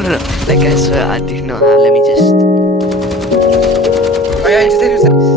no. Like I swear, I did not. Let me just. Oh yeah, just tell you.